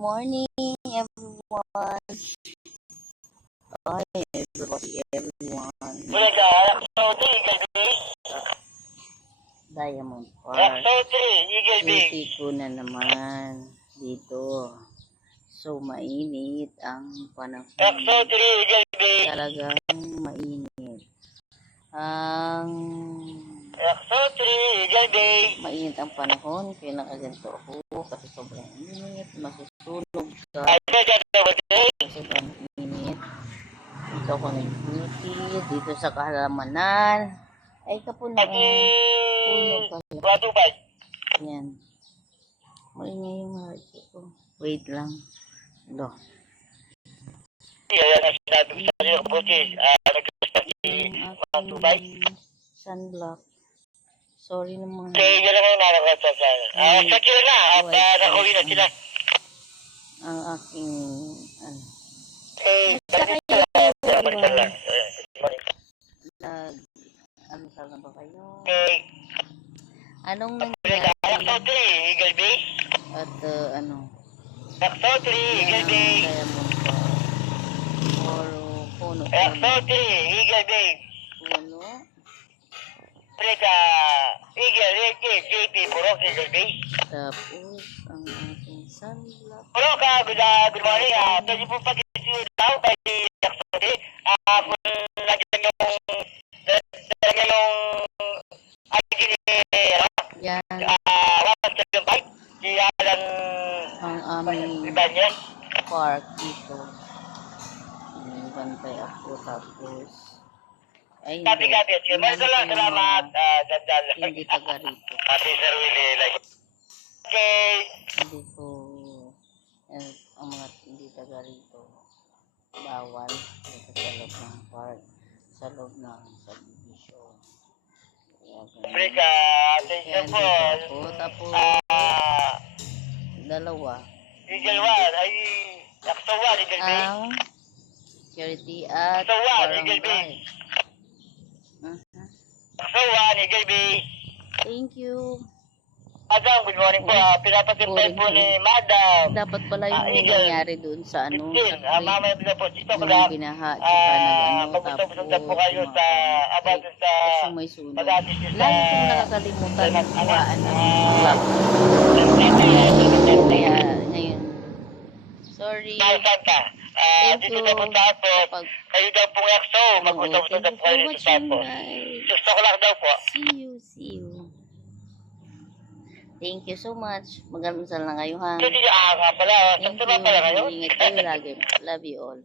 Morning, everyone. Hi, everyone. Diamond Park. Duty ko na naman dito. So, mainit ang panahon. Talagang mainit. Mainit ang panahon. Kaya nakaganto ako kasi sobrang init. Masusunog ka. Sobrang init. Dito ako nag-duty. Dito sa kahalamanan. Ay, kapuno. Puno kayo. Yan. Maingay yung heart ko. Wait lang. Lo. Sunblock. Sorry naman. Ang aking ano sana ba kayo? Anong nangyari? At ano? Puno. Tapos, ang ating sunblock. Good morning. Pwede po pag-issue daw by Jackson. Kung lagyan yung ID ni Yan. Ang aming park dito. Bantay ako tapos ay Copy. Salamat. Hindi taga rito. Sir Willie. Okay. Hindi ko ang mga hindi taga rito bawal dito sa loob ng park, sa loob ng subdivision. Attention po. Tapos dalawa Eagle 1 ay Jackson 1, Eagle B. ang security at barangay. Jackson 1, Eagle B. Thank you. Madam, good morning po. Pinapatipay po ni Madam. Dapat pala yung nangyari doon sa ano, sa mamaya bila po dito ko yung binaha, tsaka nag-ano, magpunta po kayo sa about sa kasi may sunog. Lagi kong nakakalimutan ng kuhaan ng clock. Kaya ngayon, sorry. Santa. Dito na po tapo. Kayo daw po yakso. Mag-usap-usap po kayo dito tapo. Gusto ko lang daw po. See you. Thank you so much. Mag-almusal na kayo, ha? Nga pala. Thank you. Ingat kayo lagi. Love you all.